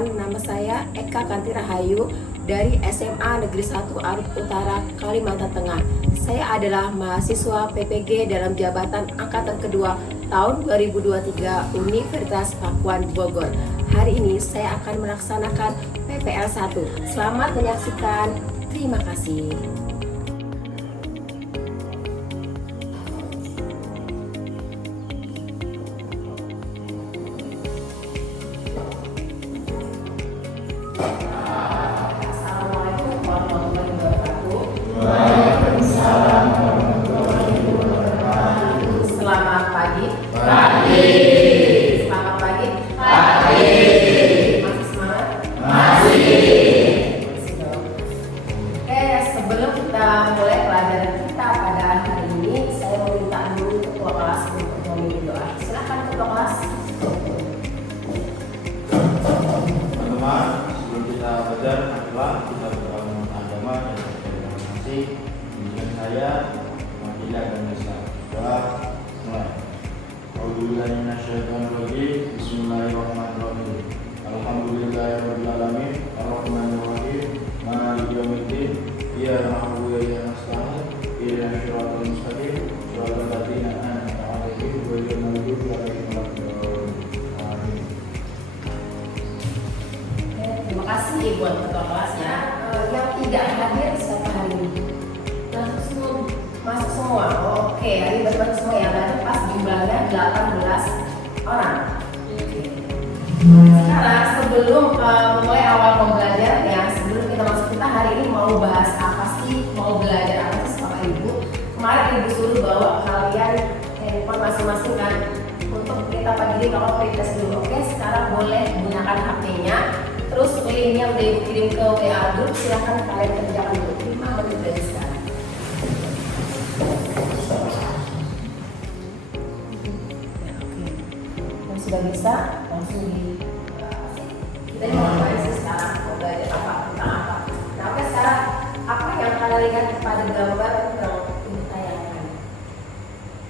Perkenalkan, nama saya Eka Kanti Rahayu dari SMA Negeri 1 Arif Utara, Kalimantan Tengah. Saya adalah mahasiswa PPG dalam jabatan angkatan kedua tahun 2023 Universitas Pakuan Bogor. Hari ini saya akan melaksanakan PPL 1. Selamat menyaksikan. Terima kasih. Assalamualaikum warahmatullahi wabarakatuh. Waalaikumsalam warahmatullahi wabarakatuh. Selamat pagi. Pagi. Selamat pagi. Pagi. Masih semangat? Masih. Masih dong. Oke, sebelum kita mulai pelajaran kita pada hari ini, saya meminta dulu ketua kelas untuk memimpin doa. Silakan ketua kelas. Teman-teman, sebelum kita belajar, marilah kita berdoa memohon agama dan terima kasih. Dengan saya, Matilah dan Nisa. Doa mulai. A'udzubillahiminasyaitonirrajim. Bismillahirrahmanirrahim. Alhamdulillahirabbil alamin. Arrahmanirrahim. Maliki yaumiddin. Iyyaka na'budu wa iyyaka nasta'in. Ihdinas siratal mustaqim. Siratal ladzina an'amta 'alaihim ghairil maghdubi 'alaihim waladdallin. Amin. Terima kasih buat ketua kelasnya. Yang tidak hadir siapa hari ini? Masuk semua. Masuk semua. Oke, hari ini berarti semua ya. Berarti pas jumlahnya 18 orang. Oke. Sekarang sebelum mulai awal mau belajar ya, sebelum kita masuk, kita hari ini mau bahas apa sih? Mau belajar apa sih Bapak Ibu? Kemarin Ibu suruh bawa kalian handphone masing-masing kan untuk kita pagi ini kalau pretest dulu. Oke, sekarang boleh gunakan HP-nya. Terus linknya udah Ibu kirim ke WA group, silahkan kalian kerjakan dulu 5 menit dari sekarang. Ya, oke. Yang sudah bisa langsung di kita mau ngapain sih sekarang? Mau belajar apa? Tentang apa? Nah, oke, sekarang apa yang kalian lihat pada gambar yang Ibu tayangkan?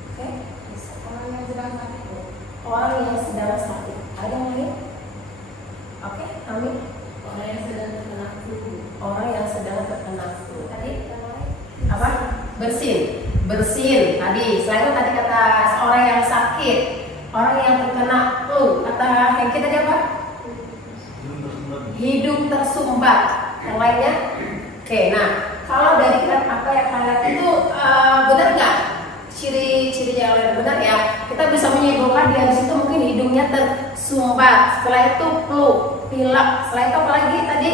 Oke, bisa. Orang yang sedang sakit. Orang yang sedang sakit. Ada yang lain? Oke, amin. Orang yang sedang terkena flu. Orang yang sedang terkena flu. Tadi apa? Bersin. Bersin. Tadi. Selain itu tadi kata orang yang sakit, orang yang terkena flu. Kata yang kita apa? Hidung tersumbat. Yang lainnya? Oke. Nah, kalau dari kita apa yang kalian itu benar nggak? Ciri-cirinya yang lain benar ya. Kita bisa menyimpulkan dia di situ mungkin hidungnya tersumbat. Setelah itu flu, pilek. Setelah itu apalagi tadi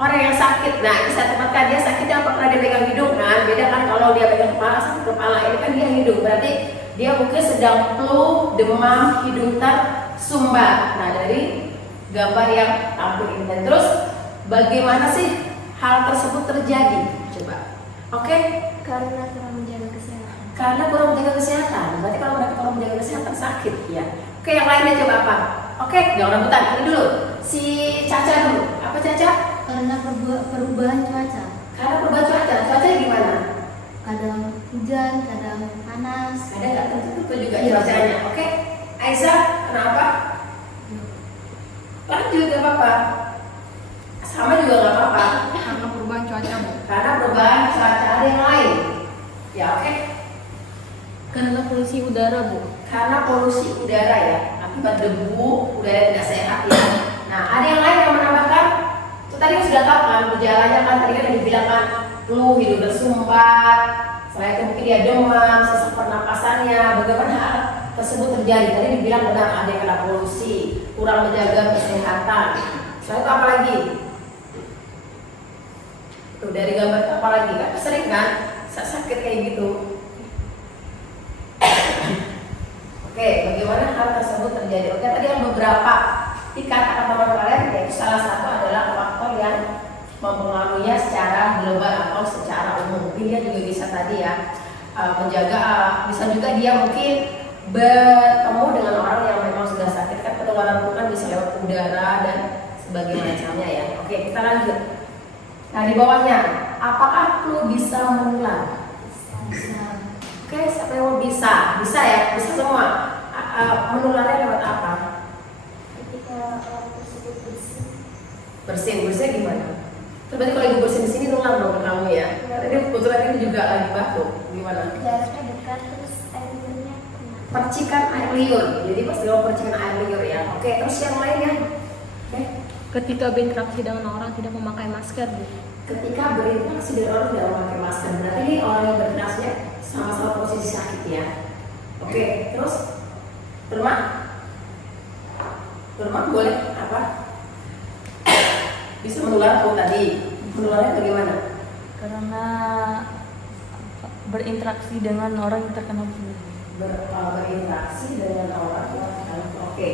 orang yang sakit. Nah, ini saya tempatkan dia sakitnya apa karena dia pegang hidung kan. Beda kan kalau dia pegang kepala, sakit kepala. Ini kan dia hidung. Berarti dia mungkin sedang flu, demam, hidung tersumbat. Nah, dari gambar yang tampil ini. Dan terus bagaimana sih hal tersebut terjadi? Coba. Oke? Karena kurang menjaga kesehatan. Karena kurang menjaga kesehatan. Berarti kalau mereka kurang menjaga kesehatan sakit ya. Oke, yang lainnya coba apa? Oke, jangan rebutan. Ini dulu. Si Caca dulu. Apa Caca? Karena perubahan cuaca. Karena perubahan cuaca. Cuacanya gimana? Kadang hujan, kadang panas. Ada nggak tentu juga cuacanya? Oke. Aisyah, kenapa? Lanjut, gak apa-apa. Sama juga gak apa-apa. Karena perubahan cuaca, Bu. Karena perubahan cuaca. Ada yang lain? Ya, oke. Karena polusi udara, Bu. Karena polusi udara ya, akibat debu, udara yang tidak sehat ya. Nah, ada yang lain yang menambahkan? Itu tadi kan sudah tahu kan, gejalanya kan tadi kan dibilang kan flu, hidung tersumbat, selain itu mungkin dia demam, sesak pernapasannya, bagaimana hal tersebut terjadi? Tadi dibilang benar ada yang kena polusi, kurang menjaga kesehatan. Selain itu apa lagi? Tuh dari gambar itu apa lagi? Kan sering kan sakit kayak gitu. Oke, bagaimana hal tersebut terjadi? Oke, tadi yang beberapa dikatakan teman kalian, yaitu salah satu adalah faktor yang mempengaruhinya secara global atau secara umum. Mungkin dia juga bisa tadi ya menjaga, bisa juga dia mungkin bertemu dengan orang yang memang sudah sakit. Kan penularan itu kan bisa lewat udara dan sebagainya macamnya ya. Oke, kita lanjut. Nah, di bawahnya, apakah flu bisa menular? Bisa. Oke, siapa yang mau bisa? Bisa ya, bisa semua. Menularnya lewat apa? Ketika orang tersebut bersin Bersih gimana? Terus kalau ibu bersin di sini nular dong ke kamu ya. Tadi kebetulan ini juga lagi batuk. Gimana? Jaraknya dekat terus air liurnya kena. Percikan air liur. Jadi pasti lo percikan air liur ya. Oke, terus yang lainnya? Oke. Ketika berinteraksi dengan orang tidak memakai masker, Bu. Ketika berinteraksi dengan orang tidak memakai masker, berarti ini orang yang berinteraksinya sama-sama posisi sakit ya. Oke, terus Berma boleh apa? Bisa menular tuh tadi. Menularnya bagaimana? Karena berinteraksi dengan orang yang terkena flu. Berinteraksi dengan orang yang terkena flu. Oke,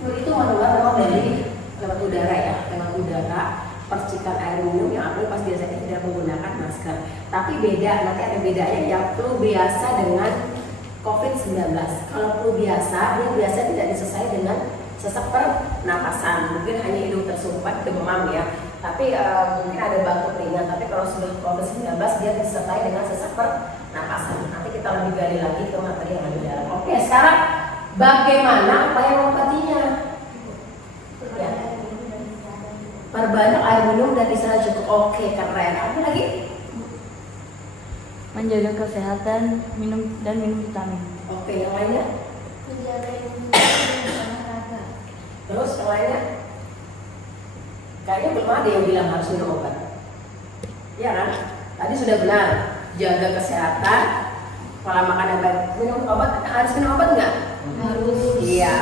flu itu menular memang dari lewat udara ya, lewat udara. Percikan air minum yang apalagi pas biasanya tidak menggunakan masker. Tapi beda, nanti ada bedanya yang flu biasa dengan COVID-19. Kalau flu biasa, dia biasa tidak disertai dengan sesak pernapasan, mungkin hanya hidung tersumbat, demam ya. Tapi mungkin ada batuk ringan. Tapi kalau sudah COVID-19 dia disertai dengan sesak pernapasan. Nanti kita lebih gali lagi ke materi yang ada di dalam. Oke, sekarang bagaimana upaya mengobatinya? Ya. Perbanyak air minum dan istirahat cukup. Oke, keren. Apa lagi? Menjaga kesehatan, minum vitamin. Oke, yang lainnya? Menjaga imunitas dan olahraga. Terus yang lainnya? Kayaknya belum ada yang bilang harus minum obat. Iya kan? Tadi sudah benar. Jaga kesehatan, pola makan yang baik. Minum obat, harus minum obat nggak? Harus. Iya,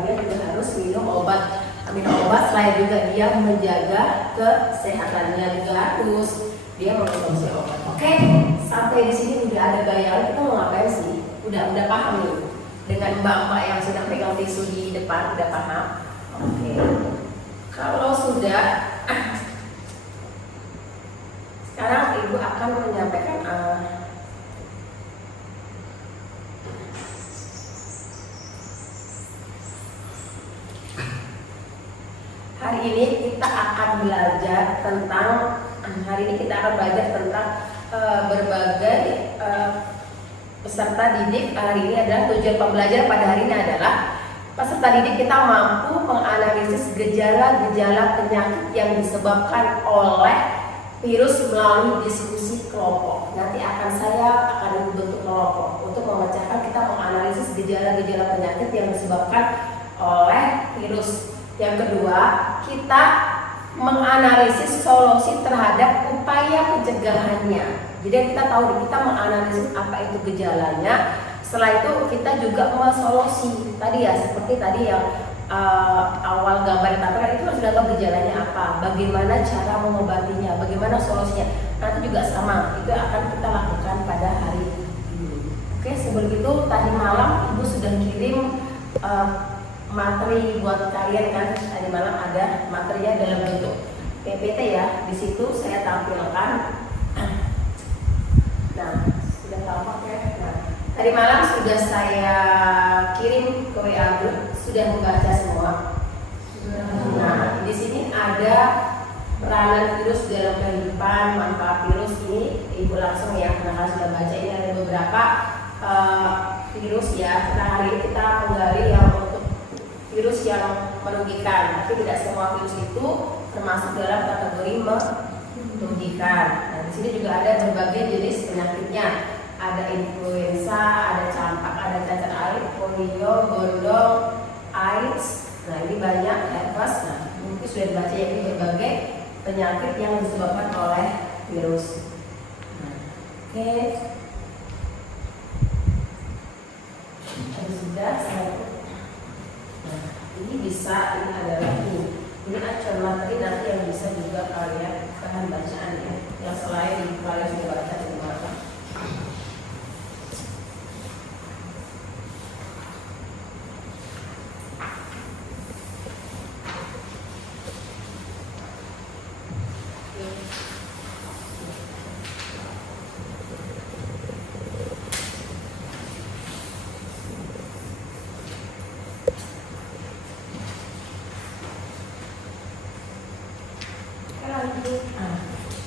dia juga harus minum obat. Minum obat selain juga dia menjaga kesehatannya juga harus dia mengkonsumsi obat. Oke, sampai di sini udah ada gaya kita mau ngapain sih? Udah paham nih dengan mbak-mbak yang sudah pegang tisu di depan udah paham. Oke, kalau sudah sekarang ibu akan menyampaikan hari ini kita akan belajar tentang berbagai peserta didik. Hari ini adalah tujuan pembelajaran pada hari ini adalah peserta didik kita mampu menganalisis gejala-gejala penyakit yang disebabkan oleh virus melalui diskusi kelompok. Nanti saya akan membentuk kelompok untuk memecahkan kita menganalisis gejala-gejala penyakit yang disebabkan oleh virus. Yang kedua, kita menganalisis solusi terhadap upaya pencegahannya. Jadi kita tahu, kita menganalisis apa itu gejalanya. Setelah itu kita juga mensolusi. Tadi ya, seperti tadi yang awal gambar ditampilkan itu sudah tahu gejalanya apa, bagaimana cara mengobatinya, bagaimana solusinya. Nanti juga sama, itu akan kita lakukan pada hari ini. Oke, sebelum itu tadi malam ibu sudah kirim materi buat kalian kan. Tadi malam ada materinya dalam bentuk PPT ya. Di situ saya tampilkan. Nah, sudah tampak ya. Nah, tadi malam sudah saya kirim ke WA group, sudah membaca semua. Nah, di sini ada peranan virus dalam kehidupan, manfaat virus ini ibu langsung ya. Karena sudah baca, ini ada beberapa virus ya. Nah, hari ini kita menggali yang virus yang merugikan, tapi tidak semua virus itu termasuk dalam kategori merugikan. Nah, di sini juga ada berbagai jenis penyakitnya. Ada influenza, ada campak, ada cacar air, polio, gondong, AIDS. Nah, ini banyak herpes. Nah, mungkin sudah dibaca ya, ini berbagai penyakit yang disebabkan oleh virus. Nah, oke. Sudah saya. Ini bisa, ini adalah ini acuan materi nanti yang bisa juga kalian bahan bacaan ya, yang selain kalian sudah baca di mana.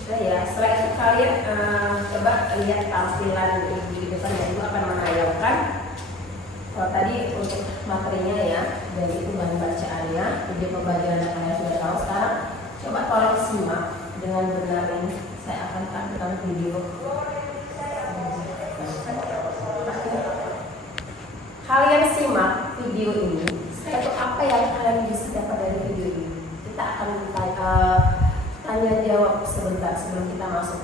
Sudah ya, setelah itu kalian coba lihat tampilan di depan ya, ibu akan menayangkan tadi untuk materinya ya, dan itu bahan bacaannya, video pembelajaran yang kalian sudah tahu. Sekarang Coba tolong simak dengan benar ini. Saya akan tampilkan video. Kalian simak video ini. Itu apa yang kalian bisa dapat dari video ini? Kita akan tanya jawab sebentar sebelum kita masuk.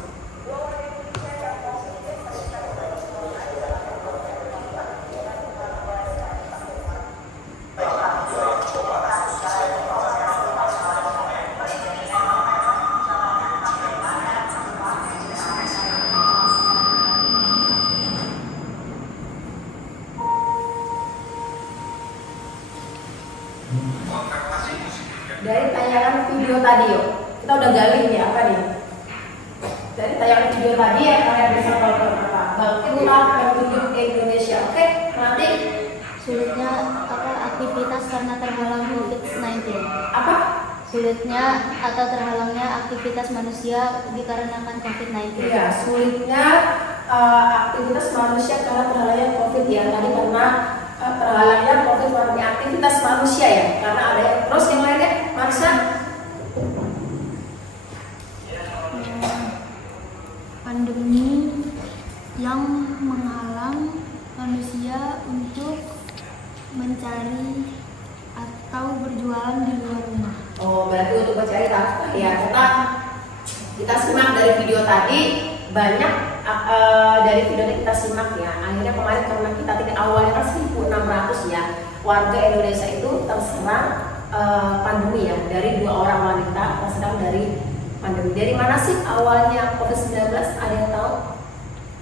Dari tayangan video tadi yuk, kita udah gali nih apa nih? Dari tayangan video tadi ya kalian bisa tahu apa? Bangkitlah penduduk Indonesia, oke? Nanti Sulitnya aktivitas karena terhalang COVID-19. apa? Sulitnya atau terhalangnya aktivitas manusia dikarenakan COVID-19. Iya, sulitnya aktivitas manusia karena terhalangnya COVID ya. Tadi karena terhalangnya COVID karena aktivitas manusia ya. Karena ada terus yang lainnya maksa Pandemi yang menghalang manusia untuk mencari atau berjualan di luar rumah. Oh, berarti untuk mencari nafkah ya. Kita simak dari video tadi banyak dari video yang kita simak ya. Akhirnya kemarin karena kita tidak awalnya kan 1.600 ya warga Indonesia itu terserang pandemi ya, dari 2 orang wanita terserang dari pandemi. Dari mana sih awalnya COVID-19? Ada yang tahu?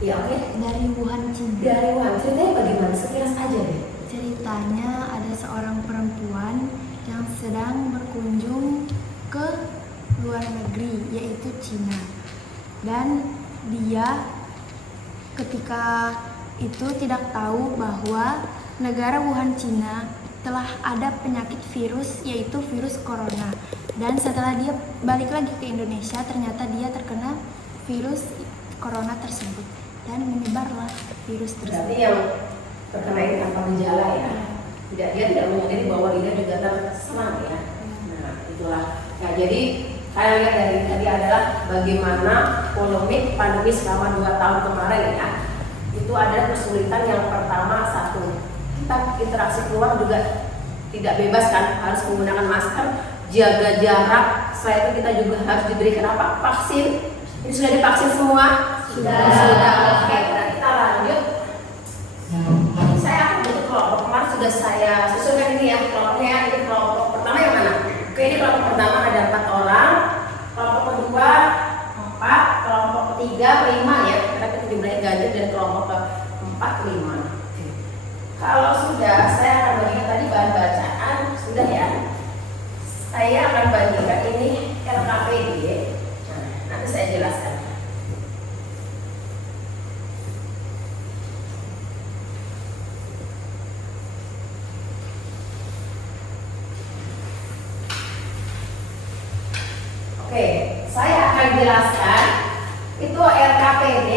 Ya oke. Dari Wuhan, Cina. Dari Wuhan. Ceritanya bagaimana? Sekilas aja deh. Ceritanya ada seorang perempuan yang sedang berkunjung ke luar negeri, yaitu Cina. Dan dia ketika itu tidak tahu bahwa negara Wuhan, Cina telah ada penyakit virus, yaitu virus corona. Dan setelah dia balik lagi ke Indonesia, ternyata dia terkena virus corona tersebut dan menyebarlah virus tersebut. Berarti yang terkena ini tanpa gejala ya. Dia tidak menyadari bahwa dia juga terserang ya. Nah itulah. Nah jadi kalian lihat dari tadi adalah bagaimana polemik pandemi selama 2 tahun kemarin ya. Itu ada kesulitan yang pertama satu, kita interaksi keluar juga tidak bebas kan, harus menggunakan masker, jaga jarak. Selain itu kita juga harus diberikan apa? Vaksin. Ini sudah divaksin semua? Sudah. Oke, berarti kita lanjut. Saya akan bentuk kelompok. Kemarin sudah saya susunkan ini ya kelompoknya. Ini kelompok pertama yang mana? Oke, ini kelompok pertama ada 4 orang. Kelompok kedua 4, kelompok ketiga 5 ya. Karena kita dimulai ganjil dan kelompok keempat 5. Kalau sudah, saya akan bagikan tadi bahan bacaan sudah ya. Saya akan bagikan ini RKPD. Nah, nanti saya jelaskan. Oke, saya akan jelaskan itu RKPD.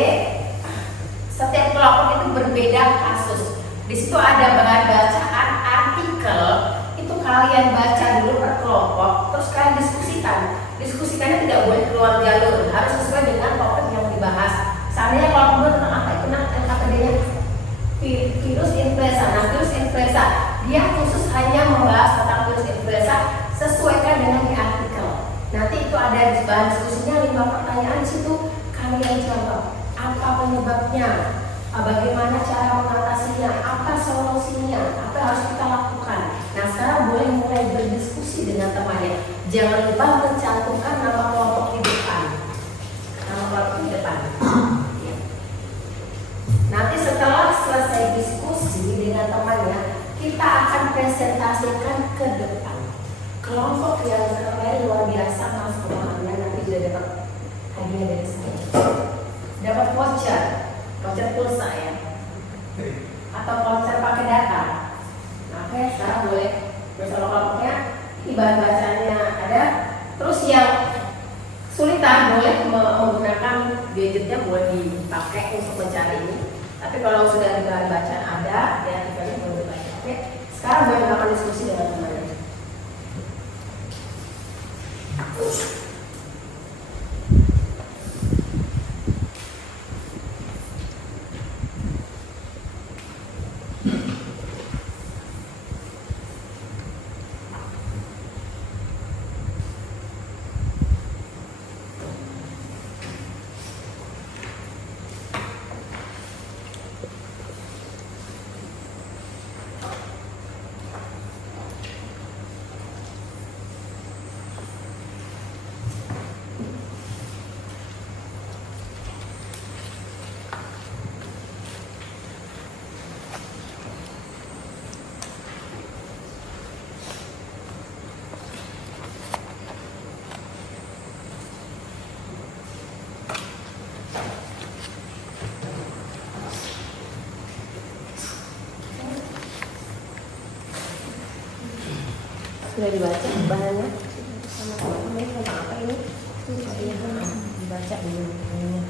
Setiap kelompok itu berbeda kasus. Di situ ada bahan bacaan artikel. Itu kalian baca dulu per kelompok, terus kalian diskusikan. Diskusikannya tidak boleh keluar jalur, harus sesuai dengan topik yang dibahas. Seandainya kelompok tentang apa itu RKPD-nya virus influenza. Nah, virus influenza dia khusus hanya membahas tentang virus influenza, sesuaikan dengan di artikel. Nanti itu ada bahan diskusinya 5 pertanyaan di situ, kalian jawab. Apa penyebabnya? Bagaimana cara mengatasinya? Apa solusinya? Apa yang harus kita lakukan? Nah, sekarang boleh mulai berdiskusi dengan temannya. Jangan lupa mencantumkan nama kelompok di depan. Nama kelompok di depan. Ya. Nanti setelah selesai diskusi dengan temannya, kita akan presentasikan ke depan. Kelompok yang keren luar biasa mas pemahamannya nanti sudah dapat hadiah dari saya. Dapat voucher pulsa ya, atau voucher pakai data. Nah, oke, sekarang boleh bersama kelompoknya. Di bahan bacaannya ada. Terus yang sulitan boleh menggunakan gadgetnya, boleh dipakai untuk mencari ini. Tapi kalau sudah di bahan bacaan ada, ya artikelnya boleh dibaca. Oke, sekarang boleh melakukan diskusi dengan teman-teman. Sudah dibaca bahannya sama teman-teman ini tentang apa ini? Dibaca dulu bukunya.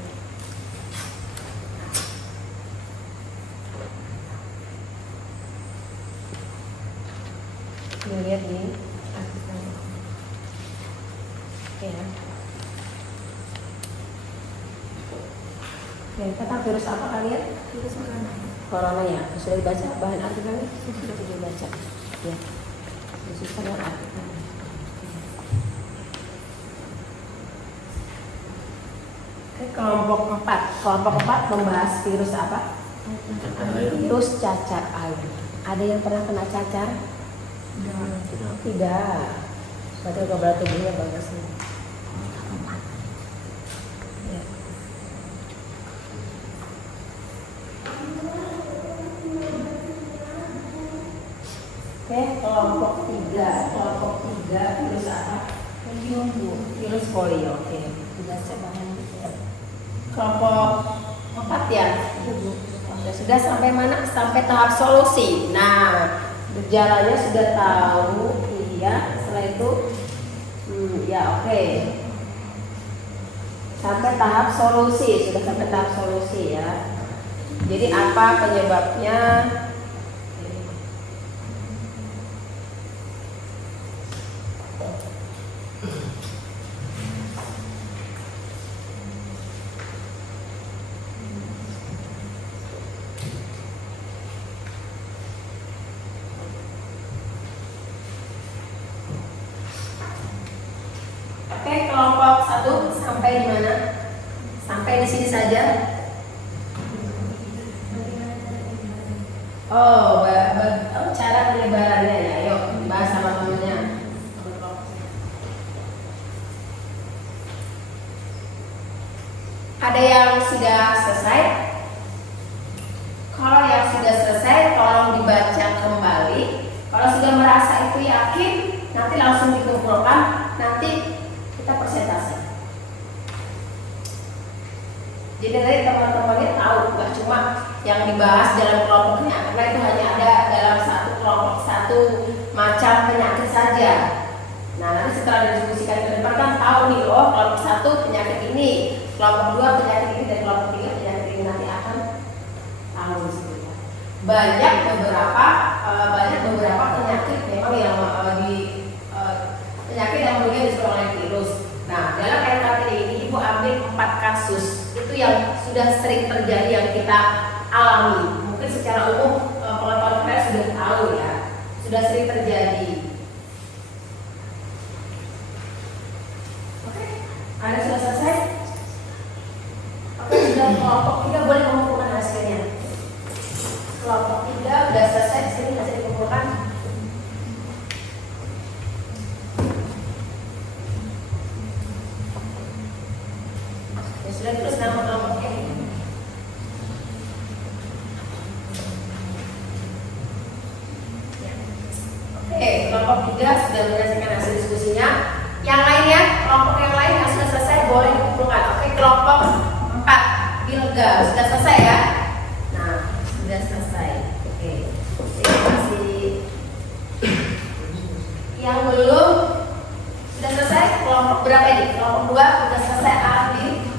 Lihat nih artikelnya. Oke ya. Oke, tentang virus apa kalian? Virus corona. Corona ya. Sudah dibaca bahan artikelnya? Sudah dibaca. Ya. Susah dengan artikelnya. Oke, kelompok 4. Kelompok 4 membahas virus apa? Virus cacar air. Ada yang pernah kena cacar? Tidak. Berarti kekebalan tubuhnya bagus nih. Ya. Oke, kelompok 3. Kelompok 3 virus apa? Virus polio. Oke, tidak sebahan. Kelompok 4 ya. Sudah sampai mana? Sampai tahap solusi. Nah, gejalanya sudah tahu, iya. Setelah itu, ya oke. Sampai tahap solusi, sudah sampai tahap solusi ya. Jadi apa penyebabnya? Oke, kelompok 1 sampai di mana? Sampai di sini saja. Oh, cara penyebarannya ya. Yuk, bahas sama temennya. Ada yang sudah selesai? Kalau yang sudah selesai, tolong dibaca kembali. Kalau sudah merasa itu yakin, nanti langsung dikumpulkan. Nanti kita persentase. Jadi dari teman-temannya tahu, nggak cuma yang dibahas dalam kelompoknya, karena itu hanya ada dalam satu kelompok, satu macam penyakit saja. Nah, nanti setelah didiskusikan ke depan kan tahu nih, oh kelompok 1 penyakit ini, kelompok 2 penyakit ini, dan kelompok 3 penyakit ini, nanti akan tahu disebutnya. Banyak beberapa penyakit memang yang penyakit yang kemudian disebabkan oleh virus. Nah, dalam NKT ini Ibu ambil 4 kasus itu yang sudah sering terjadi yang kita alami. Mungkin secara umum pengetahuan kalian sudah tahu ya, sudah sering terjadi. Oke, ada sudah selesai? Oke, sudah kelompok 3 boleh mengumpulkan hasilnya. Kelompok 3 sudah selesai, di sini hasil dikumpulkan. Sudah tulis nama kelompoknya. Oke, kelompok 3 sudah menyelesaikan hasil diskusinya. Yang lainnya, kelompok yang lain yang sudah selesai boleh dikumpulkan. Oke, kelompok 4 Bilga sudah selesai ya. Nah, sudah selesai. Oke, terima kasih. Yang belum sudah selesai, kelompok berapa ini? Kelompok 2 sudah selesai. Aldi.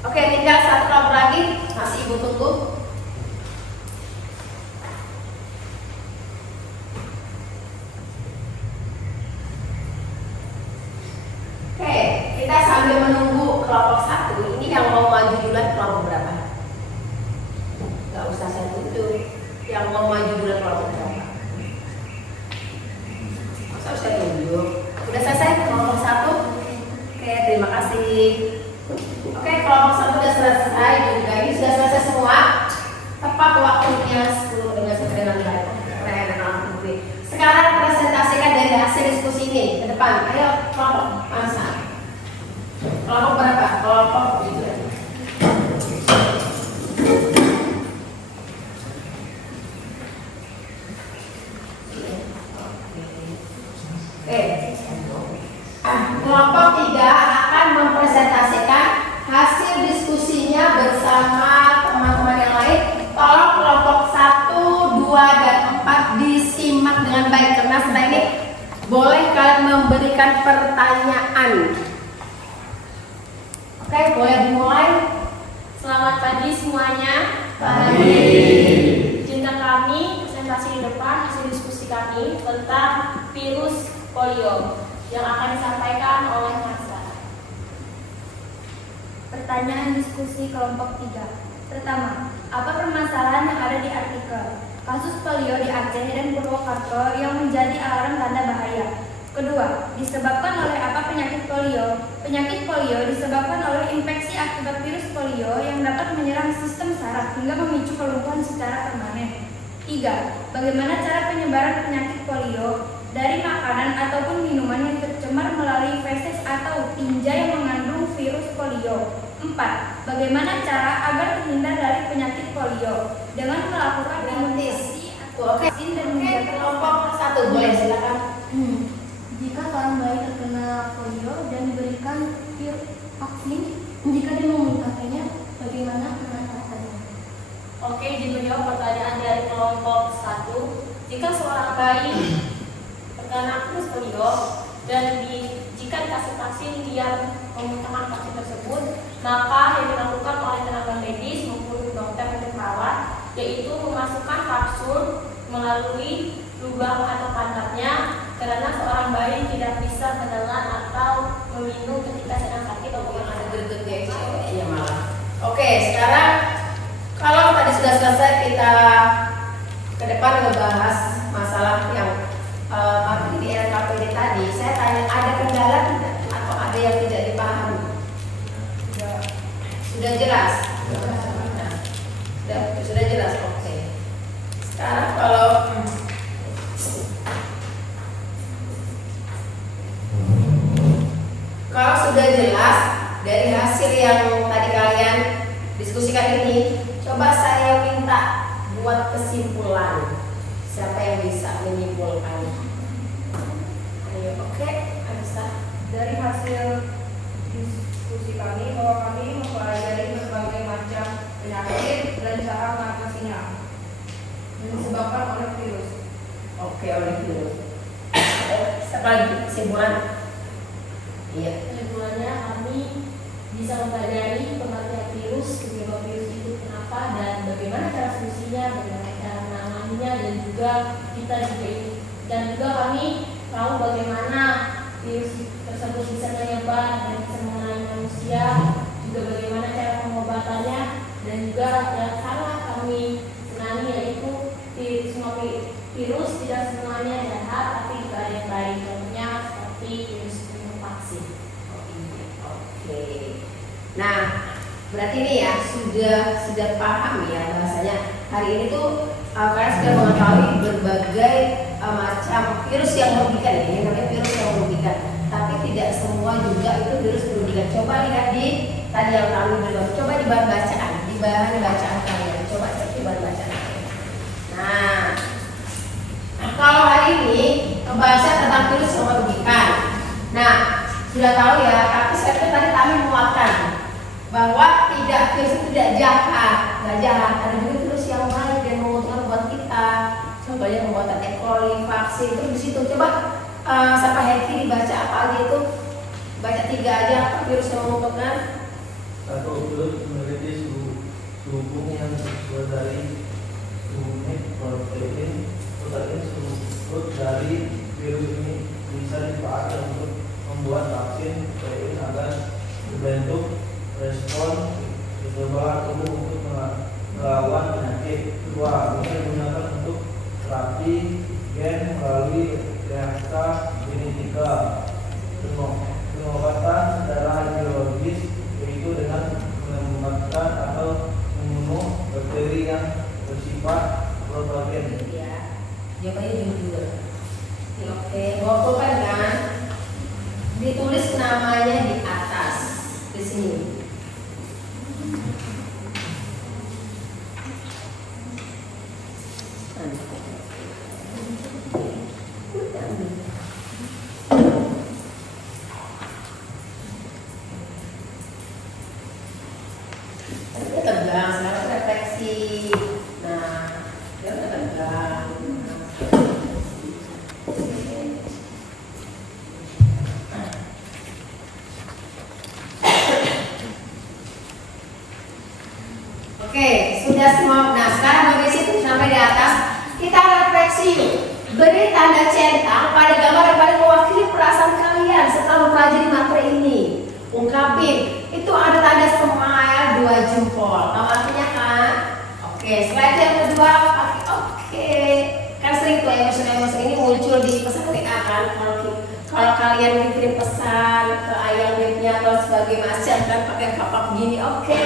Oke, tinggal 1 kelompok lagi, masih Ibu tunggu. Oke, kita sambil menunggu kelompok 1, ini yang mau maju duluan kelompok berapa? Gak usah saya tunjuk, yang mau maju duluan kelompok berapa? Masa saya tunjuk? Udah selesai kelompok 1? Oke, terima kasih. Oke, kelompok 1 sudah selesai juga. Ini sudah selesai semua. Tepat waktunya 10 dengan 9. Sekarang presentasikan dari hasil diskusi ini ke depan. Ayo kelompok masa. Kelompok berapa? Kelompok 7. Kelompok 3 akan mempresentasikan hasil diskusinya bersama teman-teman yang lain. Tolong Nah setelah ini boleh kalian memberikan pertanyaan. Oke, boleh dimulai. Selamat pagi semuanya. Pagi. Izinkan kami presentasi di depan hasil diskusi kami tentang virus polio yang akan disampaikan oleh Marsa. Pertanyaan diskusi kelompok 3. Pertama, apa permasalahan yang ada di artikel? Kasus polio di Aceh dan Purwokerto yang menjadi alarm tanda bahaya. Kedua, disebabkan oleh apa penyakit polio? Penyakit polio disebabkan oleh infeksi akibat virus polio yang dapat menyerang sistem saraf hingga memicu kelumpuhan secara permanen. 3. Bagaimana cara penyebaran penyakit polio? Dari makanan ataupun minuman yang tercemar melalui feses atau tinja yang mengandung virus polio. 4. Bagaimana cara agar terhindar dari penyakit polio? Dengan melakukan imunisasi atau vaksin dan menjaga Kelompok 1 boleh silakan. Jika seorang bayi terkena polio dan diberikan vaksin, jika dia membutuhkannya, bagaimana penanganannya? Oke, izin menjawab pertanyaan dari kelompok 1. Jika seorang bayi terkena virus polio dan jika dikasih vaksin dia membutuhkan vaksin tersebut, maka yang dilakukan oleh tenaga medis maupun dokter dan perawat yaitu memasukkan kapsul melalui lubang atau pantatnya karena seorang bayi tidak bisa menelan atau meminum ketika sedang sakit ataupun ada Gerget ya malah. Oke, sekarang kalau tadi sudah selesai kita ke depan ngebahas masalah yang materi di RKPD tadi. Saya tanya ada kendala tidak atau ada yang tidak dipahami? Sudah jelas? Sudah jelas, oke. Sekarang kalau sudah jelas dari hasil yang tadi kalian diskusikan ini, coba saya minta buat kesimpulan. Siapa yang bisa menyimpulkan? Ayo, oke, Anissa. Dari hasil diskusi kami bahwa kami mempelajari berbagai macam penyakit dan cara mengatasinya yang disebabkan oleh virus. Oke, oleh virus. Siapa lagi kesimpulan? Iya. Kesimpulannya kami bisa mempelajari pengertian virus, penyebab virus itu kenapa dan bagaimana cara solusinya, bagaimana cara menanganinya dan juga kita juga ini dan juga kami tahu bagaimana virus tersebut bisa menyebar dan bisa mengenai manusia, juga bagaimana cara pengobatannya dan juga yang sangat kami senangi yaitu semua virus tidak semuanya jahat tapi juga ada yang baik, contohnya seperti virus vaksin. Oke. Nah, berarti ini ya sudah paham ya bahasanya. Hari ini tuh kalian sudah mengetahui berbagai macam virus yang merugikan ya. Ini namanya virus yang merugikan. Tapi tidak semua juga itu virus merugikan. Coba lihat di tadi yang kami berikan. Coba di bahan bacaan, kalian. Coba cek di bahan bacaan kalian. Nah, kalau hari ini pembahasan tentang virus yang merugikan. Nah, sudah tahu ya, tapi saya tadi kami menguatkan bahwa virus itu tidak jahat, nggak jahat. Ada juga virus yang baik dan menguntungkan buat kita. Contohnya pembuatan E. coli, vaksin itu di situ. Coba sampai Heki dibaca apa aja itu? Baca 3 aja apa virus yang menguntungkan. Satu, virus memiliki suhu bumi yang sesuai dari suhu protein struktur dari virus ini bisa dipakai untuk membuat vaksin protein agar membentuk respon kekebalan tubuh untuk melawan penyakit. Kedua, bisa digunakan untuk terapi gen melalui rekayasa genetika. Pengobatan secara biologis yaitu dengan mengembangkan atau membunuh bakteri yang bersifat patogen. Ya, jawabannya jujur. Oke, bawa kan? Ditulis namanya di atas, di sini. Tegang, sekarang refleksi. Nah, dia tegang. Oke, sudah semua. Nah, sekarang dari situ sampai di atas kita refleksi yuk. Beri tanda centang pada gambar yang paling mewakili perasaan kalian setelah mempelajari materi ini. Ungkapin. Itu ada tanda smile 2 jempol. Tahu artinya kan? Oke, slide yang kedua pakai oke. Kan sering tuh emosi-emosi ini muncul di pesan WA kan. Kalau kalian kirim pesan ke ayang webnya atau sebagai macam kan pakai kapak gini. Oke.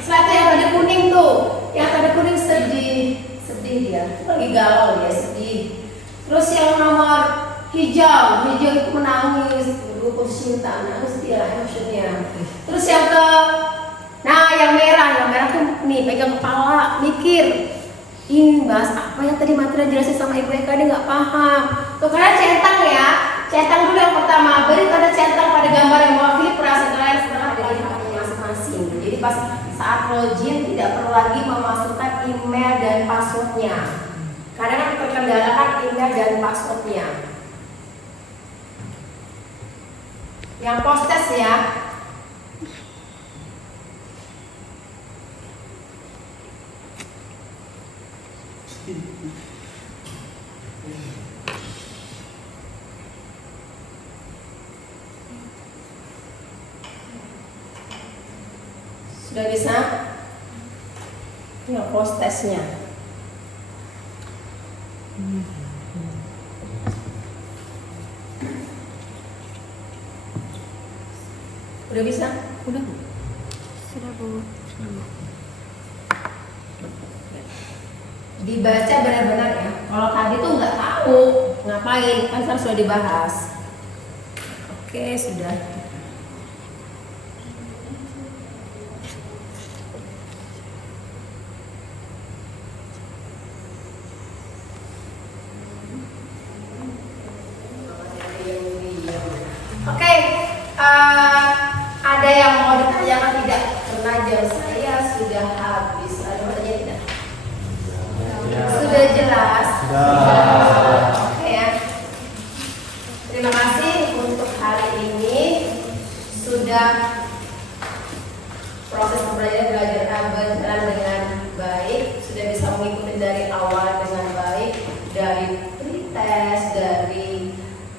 Slide yang tanda kuning tuh. Yang tanda kuning sedih dia. Lagi galau ya, sedih. Terus yang nomor hijau itu menangis, putus cinta, nangis dia emosinya. Terus yang yang merah tuh nih pegang kepala, mikir. Ini bahas apa yang tadi materi jelasin sama Ibu Eka, dia nggak paham. Tuh kalian centang ya, centang dulu yang pertama. Beri tanda centang pada gambar yang mewakili perasaan kalian setelah dari haknya masing-masing. Jadi pas saat login tidak perlu lagi memasukkan email dan passwordnya. Karena kan terkendalakan email dan passwordnya. Yang post-test ya. Sudah bisa? Ini post testnya. Udah bisa? Udah. Sudah, Bu. Dibaca benar-benar ya. Kalau tadi tuh nggak tahu ngapain, kan sudah dibahas. Oke, sudah. Oke, ada yang mau ditanyakan tidak? Pengajar saya sudah habis. Ada yang bertanya tidak? Sudah jelas. Oke ya. Terima kasih untuk hari ini sudah proses pembelajaran berjalan dengan baik, sudah bisa mengikuti dari awal dengan baik, dari pretest, dari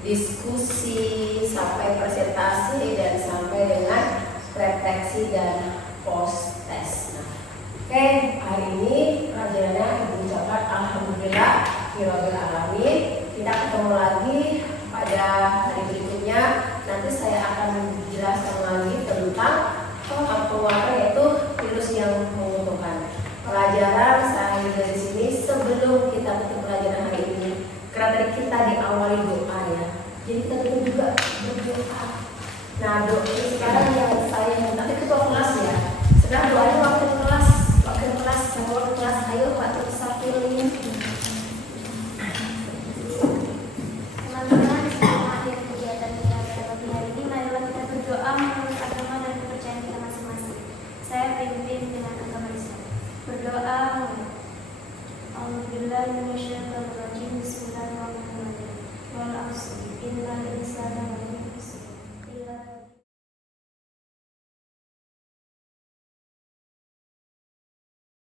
diskusi sampai presentasi dan sampai dengan refleksi dan post test. Oke, hari ini pelajarannya Ibu ucapkan alhamdulillah rabbil alamin. Kita ketemu lagi pada hari berikutnya. Nanti saya akan menjelaskan lagi tentang pengeluaran yaitu virus yang menguntungkan. Pelajaran saya dari sini sebelum kita tutup pelajaran hari ini. Karena tadi kita diawali doa ya. Jadi kita tutup juga berdoa. Nah, doa ini sekarang yang saya minta ketua kelas ya. Sedang doanya waktu kelas sama kelas. Ayo Pak Tursafilin. Teman-teman, sebelum akhir kegiatan kita pada pagi hari ini, marilah kita berdoa menurut agama dan kepercayaan kita masing-masing. Saya pimpin dengan agama Islam. Berdoa mulai. Alhamdulillah, Indonesia, Bismillahirrahmanirrahim. Wal asri, innal insana